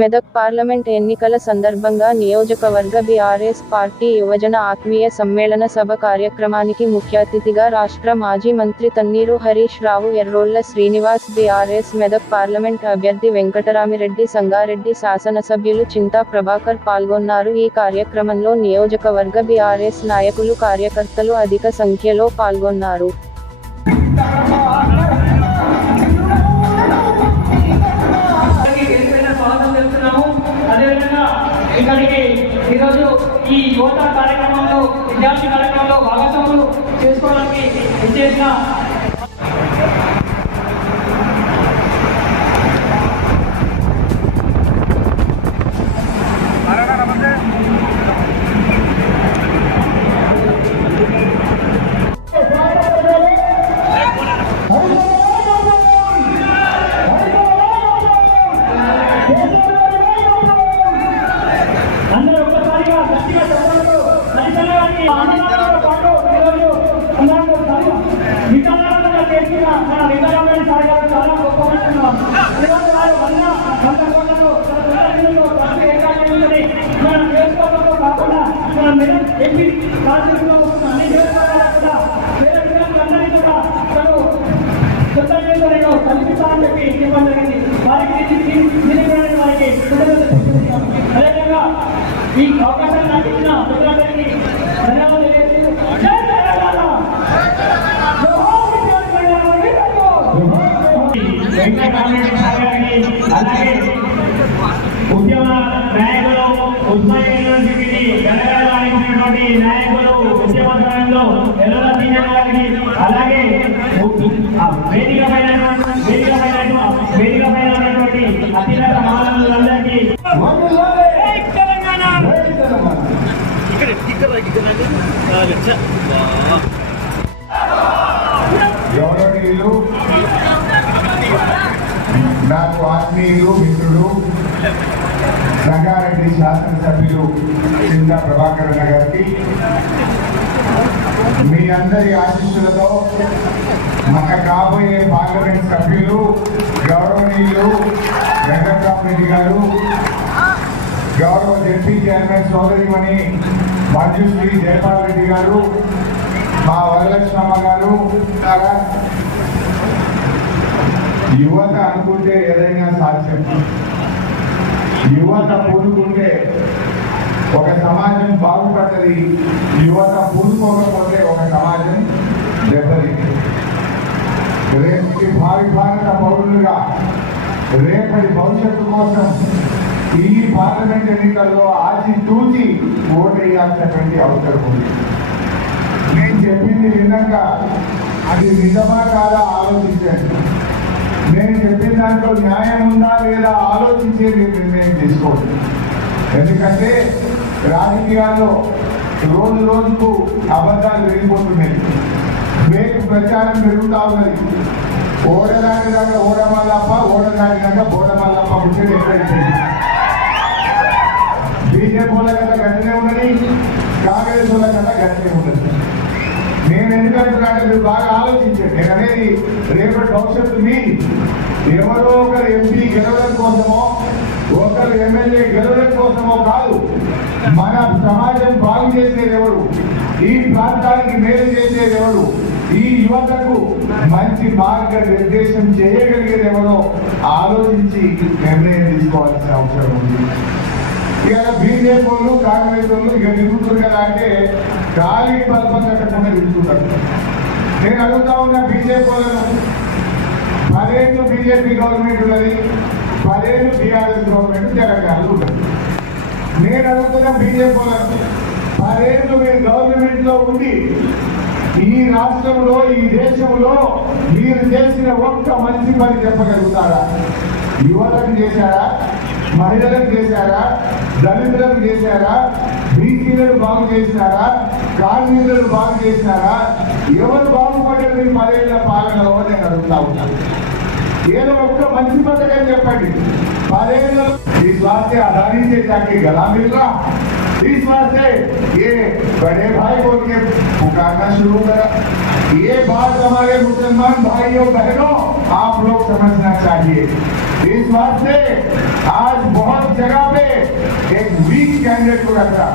Medak parliament ఎన్నికల సందర్భంగా నియోజకవర్గ బీఆర్ఎస్ పార్టీ యువజన ఆత్మీయ సమ్మేళన సభ కార్యక్రమానికి ముఖ్య అతిథిగా రాష్ట్ర మాజీ మంత్రి తన్నీరు హరీష్ రావు, ఎర్రోళ్ల శ్రీనివాస్, బీఆర్ఎస్ మెదక్ పార్లమెంట్ అభ్యర్థి వెంకటరామిరెడ్డి, సంగారెడ్డి శాసనసభ్యులు చింతా ప్రభాకర్ పాల్గొన్నారు. ఈ కార్యక్రమంలో నియోజకవర్గ బీఆర్ఎస్ నాయకులు, కార్యకర్తలు అధిక సంఖ్యలో పాల్గొన్నారు. ఇక్కడికి ఈరోజు ఈ యువత కార్యక్రమంలో, విద్యార్థి కార్యక్రమంలో భాగస్వాములు చేసుకోవడానికి ఇచ్చేసిన ఈ అవకాశాన్ని నాకు ఇచ్చిన ప్రజలందరికీ ధన్యవాదాలు ఉద్యమ నాయకులు, ఉస్మానియా యూనివర్సిటీని గణరాజ్యానికి నాయకులు, ఉద్యమ సమయంలో ఎర్రల సీనియర్ గారికి, అలాగే వేదిక పైన ఉన్నటువంటి అత్యున్నత మహానందులందరికీ గౌరవనీయులు, నాకు ఆత్మీయులు, మిత్రులు, సంగారెడ్డి శాసనసభ్యులు చింతా ప్రభాకర్ గారికి మీ అందరి ఆశీస్సులతో మన కాబోయే పార్లమెంట్ సభ్యులు గౌరవనీయులు వెంకటరామిరెడ్డి గారు, గౌరవ జడ్పీ చైర్మన్ సోదరిమణి మంజుశ్రీ జయపాల్ రెడ్డి గారు, మా వరలక్ష్మమ్మ గారు, యువత అనుకుంటే ఏదైనా సాధ్యం. యువత పూనుకుంటే ఒక సమాజం బాగుపడుతుంది. యువత పూనుకోకపోతే ఒక సమాజం దెబ్బతింది. రేపటి భావి భారత పౌరులుగా రేపటి భవిష్యత్తు కోసం ఈ పార్లమెంట్ ఎన్నికల్లో ఆచితూచి ఓటేయాల్సినటువంటి అవసరం ఉంది. నేను చెప్పింది విన్నాక అది నిజమా కాదా ఆలోచించండి. నేను చెప్పిన దాంట్లో న్యాయం ఉందా లేదా ఆలోచించే నిర్ణయం తీసుకోండి. ఎందుకంటే రాజకీయాల్లో రోజు రోజుకు అబద్ధాలు పెరిగిపోతున్నాయి, ఫేక్ ప్రచారం పెరుగుతా ఉన్నది. ఓడదాకా ఓడమల్లప్ప, ఓడదాకా బోడమల్లప్ప ముచ్చట ఎక్కడైపోయింది. బీజేపీ వాళ్ళ కథ గట్టినే ఉన్నది, కాంగ్రెస్ వాళ్ళ కథ గట్టినే ఉన్నది. నేను ఎందుకంటున్నాను, మీరు బాగా ఆలోచించండి. నేను అనేది రేపటి భవిష్యత్తు మీది. ఎవరో ఒకరు ఎంపీ గెలవడం కోసమో, ఒకరు ఎమ్మెల్యే గెలవడం కోసమో కాదు. మన సమాజం బాగు చేసేది ఎవరు, ఈ ప్రాంతానికి మేలు చేసేది ఎవరు, ఈ యువతకు మంచి మార్గనిర్దేశం చేయగలిగేది ఎవరో ఆలోచించి నిర్ణయం తీసుకోవాల్సిన అవసరం ఉంది. ఇక బీజేపీ వాళ్ళు, కాంగ్రెస్ వాళ్ళు ఇక తిరుగుతున్నారు కదా అంటే గాలి పల్పం కట్టకుండా తిరుగుతున్నారు. నేను అడుగుతా ఉన్న బీజేపీ వాళ్ళను, 10 ఏళ్ళు బీజేపీ గవర్నమెంట్ ఉన్నది, 10 ఏళ్ళు టీఆర్ఎస్ గవర్నమెంట్ తెలంగాణలో ఉన్నది. నేను అడుగుతున్న బీజేపీ వాళ్ళను, 10 ఏళ్ళు మీరు గవర్నమెంట్ లో ఉండి ఈ రాష్ట్రంలో, ఈ దేశంలో మీరు చేసిన ఒక్క మంచి పని చెప్పగలుగుతారా? యువతకు చేశారా, మహిళలకు చేశారా, దళితులకు చేశారా, బీసీలను బాగు చేసినారా, కార్మికులను బాగు చేసినారా? ఎవరు బాగుపడ్డారు మీ 10 ఏళ్ల పాలనలో నేను అడుగుతా ఉన్నాను. ఏదో ఒక్క మంచి పథకం చెప్పండి. 10 ఏళ్ళు इस वास्ते अदानी से जाके गला मिल रहा, इस वास्ते ये बड़े भाई बोल के पुकारना शुरू करा। ये बात हमारे मुसलमान भाइयों बहनों आप लोग समझना चाहिए। इस वास्ते आज बहुत कैंडिडेट को रखा।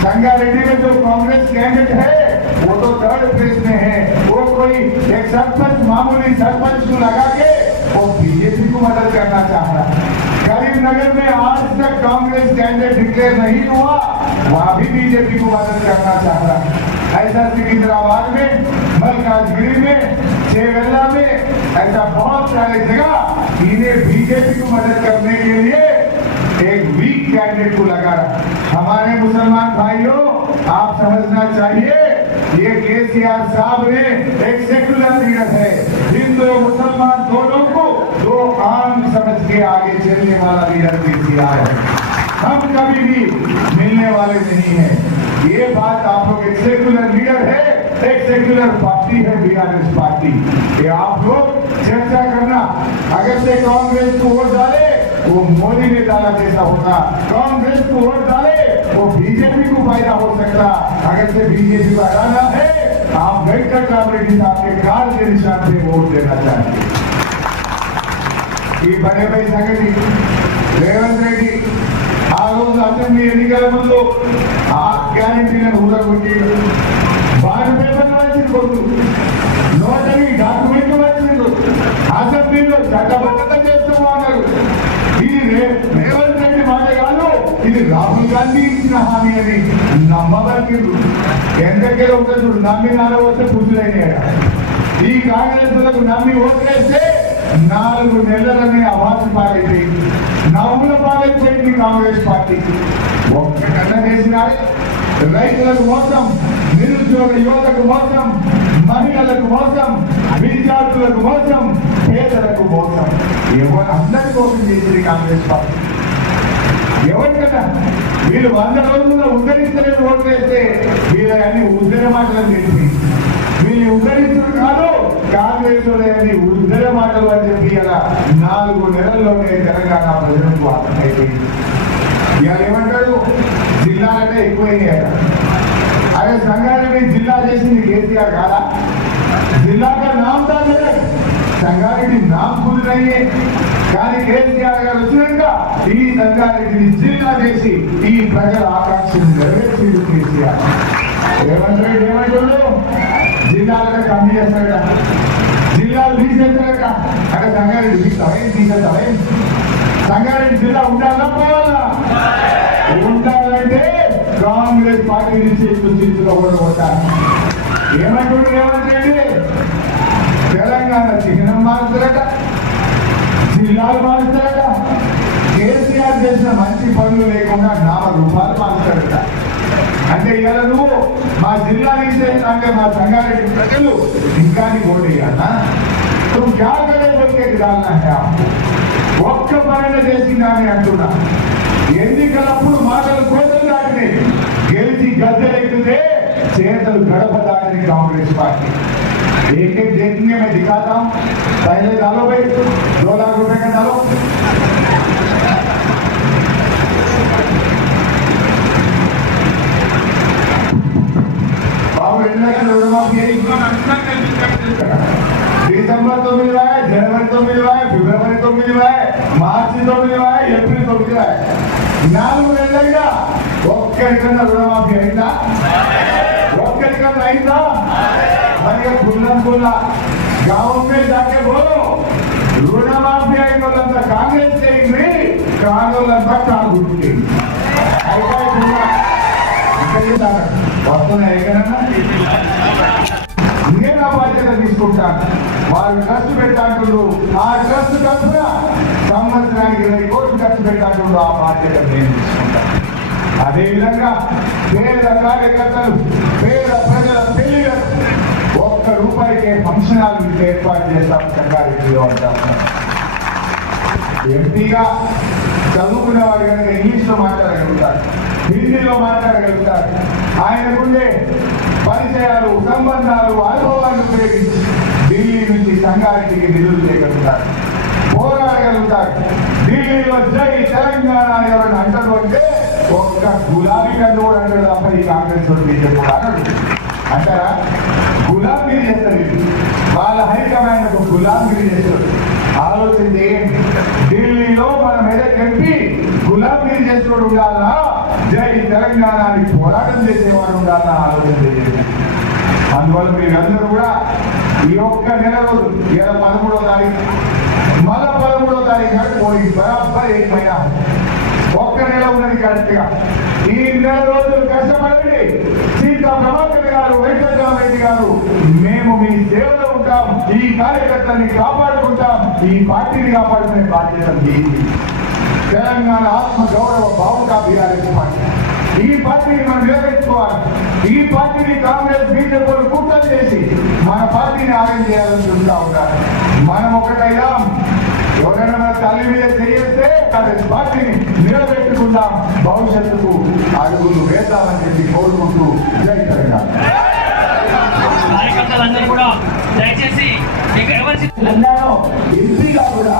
संगारेड्डी में जो कांग्रेस कैंडिडेट है वो तो 3rd प्लेस में है। वो कोई एक सरपंच, मामूली सरपंच को लगा के वो बीजेपी को मदद करना चाह रहा। करीमनगर में आज तक कांग्रेस कैंडिडेट डिक्लेयर नहीं हुआ, वहां भी बीजेपी को मदद करना चाह रहा। ऐसा सिकंदराबाद में, मल्काजगिरी में, शेवेला में, ऐसा बहुत सारे जगह इन्हें बीजेपी को मदद करने के लिए एक वीक कैंडिडेट को लगा रहा। हमारे मुसलमान भाइयों, आप समझना चाहिए ये केसीआर साहब ने एक सेकुलर लीडर है। हिंदू मुसलमान दोनों को दो आम समझ के आगे चलने वाला लीडर केसीआर है। हम कभी भी मिलने वाले नहीं है। ये बात आप लोग, एक सेकुलर लीडर है, एक सेकुलर पार्टी है बीआरएस पार्टी। ये आप लोग चर्चा करना। अगर से कांग्रेस को वोट डाले वो मोदी ने डाला जैसा होगा, कांग्रेस को वोट डाले वो बीजेपी को फायदा हो सकता। अगर से बीजेपी को हराना है, आप वेंकट राम रेड्डी साहब के कार के निशान पे वोट देना चाहिए। ఈ పనిపై సంగతి రేవంత్ రెడ్డి ఆ రోజు అసెంబ్లీ ఎన్నికల ముందు ఆ గ్యారంటీలను ఊరగొట్టి బాండ్ పేపర్లు వచ్చింది, నోటరీ డాక్యుమెంట్లు వచ్చింది, అసెంబ్లీలో చట్టబద్ధత చేస్తూ ఉన్నారు. ఇది రేవంత్ రెడ్డి మాట కాదు, ఇది రాహుల్ గాంధీ ఇచ్చిన హామీ అని నమ్మబలింది. ఎంతకెళ్ళి ఉంటుంది నమ్మినారో వస్తే పూర్తులైనాయి. ఈ కాంగ్రెస్ నమ్మి ఓట్లేస్తే 4 నెలలనే అవాసు పాలైపోయింది, నవ్వుల పాలైపోయింది కాంగ్రెస్ పార్టీ. ఒక్కటన్నా చేసినారు. రైతులకు మోసం, నిరుద్యోగ యువతకు మోసం, మహిళలకు మోసం, విద్యార్థులకు మోసం, పేదలకు మోసం. ఎవరు అందరి కోసం చేసింది కాంగ్రెస్ పార్టీ? ఎవరికన్నా వీళ్ళు 100 రోజుల్లో ఉద్ధరిస్తలేని ఓట్లు వేస్తే వీళ్ళని ఉద్ధర మాటలు తెలిసి వీళ్ళు ఉద్ధరించడం కాదు, కాంగ్రెస్ అని ఉద్ధర మాటలు అని చెప్పి అలా 4 నెలల్లోనే తెలంగాణ ప్రజలకు అర్థమైపోయింది. ఇవాళ ఏమంటారు, జిల్లాలంటే ఎక్కువైనాయి. అదే సంగారెడ్డి జిల్లా చేసింది కేసీఆర్ కాదా? जिला का नाम था मेरे संगारेड्डी नाम खुद नहीं है కానీ కేసీఆర్ గారు వచ్చినాక ఈ సంగారెడ్డి జిల్లా చేసి ఈ ప్రజల ఆకాంక్షను నెరవేర్చింది కేసీఆర్. రేవంత్ రెడ్డి ఏమంటాడు, జిల్లాలకు కమ్మి చేస్తాడట, జిల్లాలు తీసేస్తాడట. అంటే సంగారెడ్డి తీసేస్తావే? సంగారెడ్డి జిల్లా ఉండాలా పోవాలా? ఉండాలంటే కాంగ్రెస్ పార్టీ నుంచి తీసుకోకూడదు. ఏమంటాడు రేవంత్ రెడ్డి, తెలంగాణ చిహ్నం మారుతారట, జిల్లాలు మారుతారట, కేసీఆర్ చేసిన మంచి పనులు లేకుండా నామ రూపాలు మారుతారట. అంటే ఇలా నువ్వు మా జిల్లా తీసేసినాక మా సంగారెడ్డి ప్రజలు ఇంకా ఓటేయాలా? నువ్వు జాగ్రత్త బతికే విధానా ఒక్క పైన చేసిందని అంటున్నా. ఎన్నికలప్పుడు మాటలు కోతలు దాటినాయి, గెలిచి గద్దెలెక్కితే చేతలు గడప దాటిని कांग्रेस पार्टी. एक एक देखने में दिखाता हूँ. पहले डालो भाई 2 लाख रुपए का डालो. दिसंबर तो मिल रहा है, जनवरी तो मिल रहा है, फरवरी तो मिल रहा है, मार्च तो मिल रहा है, अप्रैल तो मिल रहा है. 4 నెలలుగా ఒక్కరికన్నా రుణమాఫీ అయిందా? ఒక్కరికన్నా అయిందా? మరి खुला गाँव में जाके बोलो రుణమాఫీ అయిన వాళ్ళంతా కాంగ్రెస్ చేయండి, కాంగ్రెస్ కాంగ్రెస్ వస్తున్నాయి కన్నా నేను ఆ బాధ్యత తీసుకుంటాను. వాళ్ళు ఖర్చు పెట్టాంటున్నారు, ఆ ఖర్చు తరఫున సంవత్సరానికి 20 కోట్లు ఖర్చు పెట్టాంటున్నారు, ఆ బాధ్యత నేను తీసుకుంటాను. అదేవిధంగా పేద కార్యకర్తలు, పేద ప్రజల పెళ్లిలకు ₹1 ఫంక్షన్ హాల్ ఏర్పాటు చేస్తాం సంగారెడ్డిలో అంటాం. ఎంపీగా చదువుకునే వారు కనుక ఇంగ్లీష్లో మాట్లాడగలుగుతారు, హిందీలో మాట్లాడగలుగుతారు. ఆయనకుండే పరిచయాలు, సంబంధాలు, అనుభవాలను ఉపయోగించి ఢిల్లీ నుంచి సంగారెడ్డికి నిధులు చేయగలుగుతారు, పోరాడగలుగుతారు. ఢిల్లీలో జై తెలంగాణ ఎవరైనా అంటారు అంటే ఒక్క గులాబీ కన్ను కూడా అంటాడు తప్ప ఈ కాంగ్రెస్ బీజేపీ కూడా అంటారా? గులాబీలు చేస్తారు, వాళ్ళ హైకమాండ్ గులాబీలు చేస్తారు. ఆలోచన చేయండి, ఢిల్లీలో మన మీద చెప్పి గులాబీలు చేస్తూ ఉండాలా, జై తెలంగాణ అని పోరాటం చేసేవారు ఉండాలని ఆలోచన చేయండి. అందువల్ల మీరందరూ కూడా ఈ ఒక్క నెల రోజు 13వ తారీఖు మళ్ళా 13వ తారీఖు నాడు పోయి బరాబర్ ఏమైనా ఒక్క నెల ఉన్నది కరెక్ట్ గా ఈ నెల రోజులు కష్టపడండి. సీతా ప్రభాకర్ గారు, వెంకటరామరెడ్డి గారు, మేము మీ సేవలో ఉంటాం. ఈ కార్యకర్తల్ని కాపాడుకుంటాం. ఈ పార్టీని కాపాడుకునే బాధ్యత మీది. తెలంగాణ ఆత్మ గౌరవ భావంగా బీఆర్ఎస్ పార్టీ ఈ పార్టీని మనం నిలబెట్టుకోవాలి. ఈ పార్టీని కాంగ్రెస్ బీజేపీలు కుట్ర చేసి మన పార్టీని ఆగం చేయాలని చూస్తూ ఉంటారు. మనం ఒకటైదాం. ఎవరైనా మన తల్లి మీద చేస్తే కాంగ్రెస్ పార్టీని నిలబెట్టుకుందాం. భవిష్యత్తుకు అడుగులు వేద్దామని చెప్పి కోరుకుంటూ జై తెలంగాణ. కార్యకర్తలందరూ కూడా దయచేసి ఎంపీగా కూడా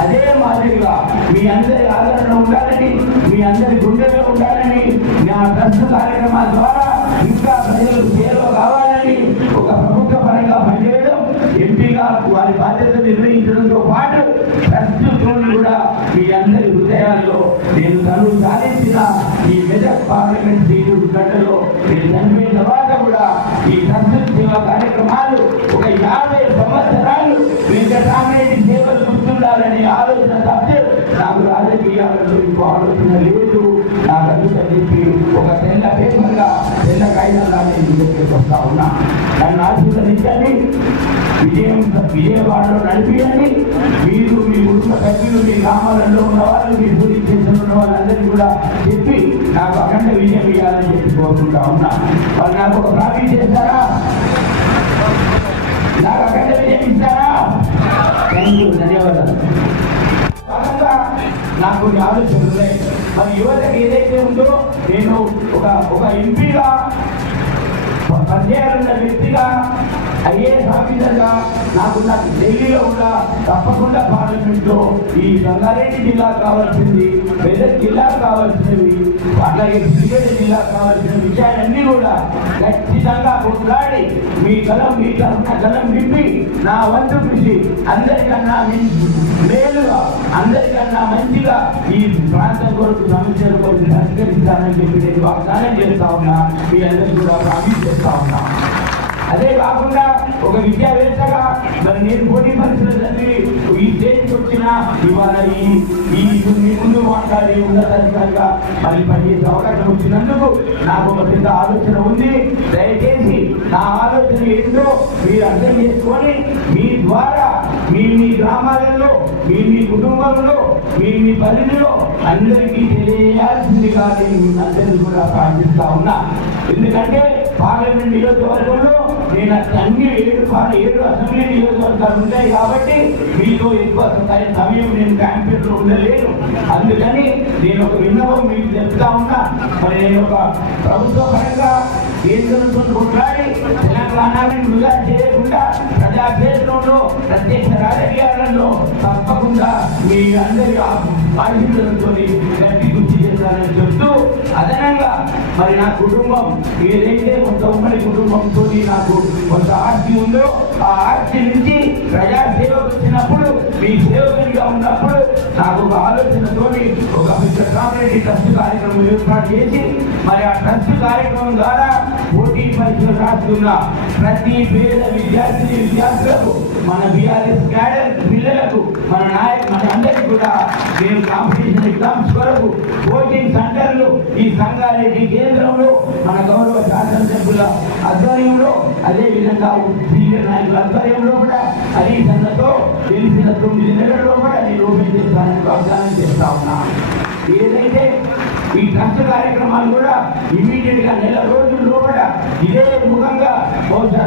అదే మాదిరిగా మీ అందరి ఆదరణ ఉండాలని, మీ అందరి గుండెల్లో ఉండాలని, నా ట్రస్ట్ కార్యక్రమాల ద్వారా ఇంకా ప్రజలకు సేవ కావాలని ఒక ప్రభుత్వ పరంగా పనిచేయడం, ఎంపీగా వారి బాధ్యత నిర్వహించడంతో పాటు ట్రస్ట్ కూడా మీ అందరి హృదయాల్లో నేను తను సాధించిన ఈ మెదక్ పార్లమెంట్ సీటు గంటలో నేను చనిపోయిన తర్వాత కూడా ఈ ట్రస్ట్ సేవా కార్యక్రమాలు ఒక 50 సంవత్సరాలు వెంకటరామరెడ్డి సేవలు గుర్తుండాలనే ఆలోచన తప్పే నాకు రాజకీయాలలో ఇంకో ఆలోచన లేదు. నాకు అందుకని చెప్పి ఒక తెల్ల పేపర్గా తెల్ల కాగితంగా నేను చెప్పేసి వస్తా ఉన్నా. నన్ను ఆశీర్వదించండి. విజయవాడలో నడిపియండి. మీరు మీ కుటుంబ సభ్యులు, మీ గ్రామాలలో ఉన్న వాళ్ళు, మీ పోలీస్ స్టేషన్లో ఉన్న వాళ్ళందరినీ కూడా చెప్పి నాకు అఖండ విజయం ఇవ్వాలని చెప్పి కోరుకుంటా ఉన్నా. వాళ్ళు నాకు ఒక ప్రామిస్ చేస్తారా? నాకు అఖండ విజయం ఇస్తారా? థ్యాంక్ యూ, ధన్యవాదాలు. నాకు కొన్ని ఆలోచనలు ఉన్నాయి. మరి యువతకు ఏదైతే ఉందో నేను ఒక ఎంపీగా పనిచేయాలన్న వ్యక్తిగా, ఐఏఎస్ ఆఫీసర్గా నాకున్న ఢిల్లీలో కూడా తప్పకుండా పార్లమెంట్లో ఈ సంగారెడ్డి జిల్లా కావాల్సింది, మెదక్ జిల్లా కావాల్సినవి, అలాగే సిద్దిపేట జిల్లా కావాల్సిన విషయాలన్నీ కూడా ఖచ్చితంగా కొట్లాడి మీ గలం విప్పి నా వంతు కృషి అందరికన్నా మేలుగా, అందరికన్నా మంచిగా ఈ ప్రాంతం కొరకు సమస్యల కొరకు పరిష్కరిస్తానని చెప్పి నేను వాగ్దానం చేస్తా ఉన్నా. మీ అందరికీ కూడా ప్రామిస్ చేస్తా ఉన్నా. అదే కాకుండా ఒక విద్యావేత్తగా మరి నేను పోటీ పరిస్థితులన్నీ ఈ స్టేజ్కి వచ్చిన ఇవాళ ఈ మీ ముందు మాట్లాడి ఉన్నతాధికారిగా మరి పనిచేసే అవకాశం వచ్చినందుకు నాకు ఒక పెద్ద ఆలోచన ఉంది. దయచేసి నా ఆలోచన ఏంటో మీరు అర్థం చేసుకొని మీ ద్వారా మీ గ్రామాలలో, మీ కుటుంబంలో, మీ పరిధిలో అందరికీ తెలియాల్సిందిగా నేను అందరినీ కూడా ప్రార్థిస్తా ఉన్నా. ఎందుకంటే పార్లమెంట్ నియోజకవర్గంలో నేను అన్ని 7 అసెంబ్లీ నియోజకవర్గాలు ఉంటాయి కాబట్టి మీతో ఎక్కువ సమయం నేను క్యాంపెయిన్లో ఉండలేను. అందుకని నేను ఒక విన్నపం మీకు చెప్తా ఉన్నా. మరి నేను ఒక ప్రభుత్వ పరంగా కేంద్రంతో కొట్లాడి తెలంగాణని వృధా చేయకుండా ప్రజాక్షేత్రంలో ప్రత్యక్ష రాజకీయాలలో తప్పకుండా మీ అందరి బాధ్యతలతో గట్టి కృషి చేస్తానని చెప్తూ, అదనంగా మరి నా కుటుంబం ఏదైతే కొంత ఉమ్మడి కుటుంబంతో నాకు కొంత ఆస్తి ఉందో ఆ ఆస్తి నుంచి ప్రజాసేవకు వచ్చినప్పుడు, మీ సేవకునిగా ఉన్నప్పుడు నాకు ఒక ఆలోచనతో ఒక వెంకటరామరెడ్డి ట్రస్ట్ కార్యక్రమం ఏర్పాటు చేసి మరి ఆ ట్రస్ట్ కార్యక్రమం ద్వారా పోటీ పరీక్షలు రాస్తున్న ప్రతి పేద విద్యార్థులకు, మన బీఆర్ఎస్ క్యాడర్ పిల్లలకు, మన అందరికీ కూడా నేను కాంపిటీషన్ ఎగ్జామ్స్ కొరకు కోచింగ్ సెంటర్లు ఈ సంగారెడ్డి కేంద్రంలో మన గౌరవ శాసనసభ్యుల ఆధ్వర్యంలో, అదేవిధంగా సీనియర్ నాయకుల ఆధ్వర్యంలో కూడా హరీశన్నతో తెలిసిన 9 నెలల్లో కూడా నేను ఓపెన్ చేస్తానని వాగ్దానం చేస్తా ఉన్నా. ఏదైతే ఈ ట్రస్ట్ కార్యక్రమాలు కూడా ఇమీడియట్ గా నెల రోజుల్లో కూడా ఇదే ముఖంగా బహుశా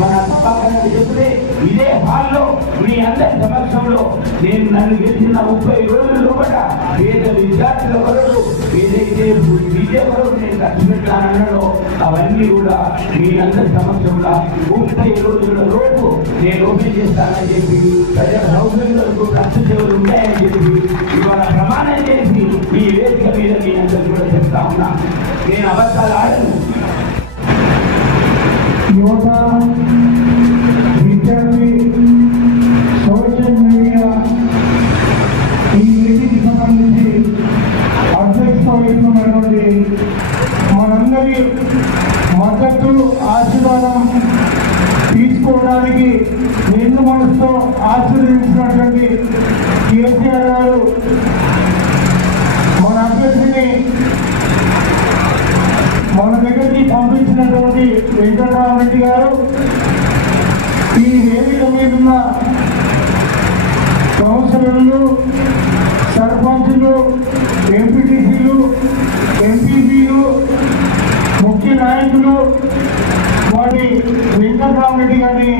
మన పక్కన చెప్తే ఇదే హాల్లో మీ అందరి సమక్షంలో నేను నన్ను గెలిచిన 30 రోజుల్లో కూడా పేద విద్యార్థుల వరకు ఏదైతే విద్య వరకు నేను ఖర్చు పెట్టానో అవన్నీ కూడా మీ అందరి సమక్షంలో 30 రోజుల లోపు నేను ఓపెన్ చేస్తానని చెప్పి ప్రజల సౌకర్యాలకు ఖర్చు సేవలు ఉంటాయని చెప్పి ఇవాళ ప్రమాణం చేసి ఈ వేదిక మీద మీ అందరూ కూడా చెప్తా ఉన్నా. నేను అబద్ధాలు ఆడను. యువత, విద్యార్థి, సోషల్ మీడియా ఈ మీటింగ్కి సంబంధించి అధ్యక్షత వహిస్తున్నటువంటి మద్దతు ఆశీర్వాదం తీసుకోవడానికి నిండు మనసుతో ఆశీర్వదించినటువంటి కేసీఆర్ గారు మన అభ్యర్థిని మన దగ్గరికి పంపించినటువంటి వెంకటరామరెడ్డి గారు ఈ వేదిక మీద ఉన్న కౌన్సిలర్లు, సర్పంచులు, ఎంపీటీసీలు, ఎంపీపీలు, ముఖ్య నాయకులు వారి వెంకటరామరెడ్డి గారిని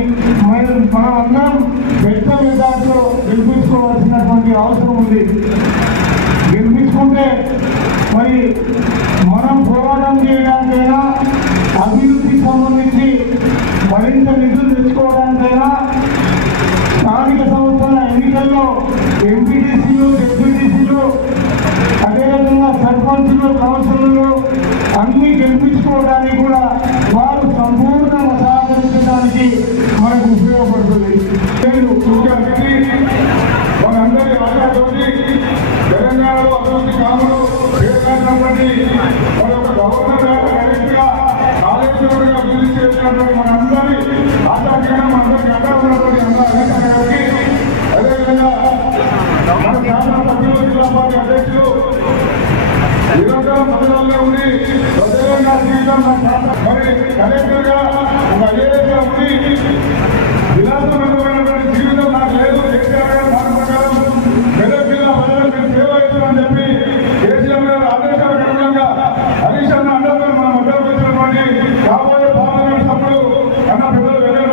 మనం అందరం పెద్ద మెజార్టీతో గెలిపించుకోవాల్సినటువంటి అవసరం ఉంది. గెలిపించుకుంటే మరి మనం పోరాటం చేయడానికైనా, అభివృద్ధికి సంబంధించి మరింత నిధులు తెచ్చుకోవడానికైనా, స్థానిక సంస్థల ఎన్నికల్లో ఎంపీటీసీలు, డెప్యూటీసీలు, అదేవిధంగా సర్పంచులు, కౌన్సిలర్లు అన్ని గెలిపించుకోవడానికి కూడా వారు సంపూర్ణ సహకరించడానికి మనకు ఉపయోగపడుతుంది. మనందరి ఆశాతోటి తెలంగాణలో అభివృద్ధి కాములు పేర్కొన్నటువంటి మన యొక్క గవర్నర్ డైరెక్ట్గా కాళేశ్వరంగా అభివృద్ధి చేసినటువంటి మనందరి ఆశాఖ్యానం మనందరికీ అడ్డా ఉన్నటువంటి అందరూ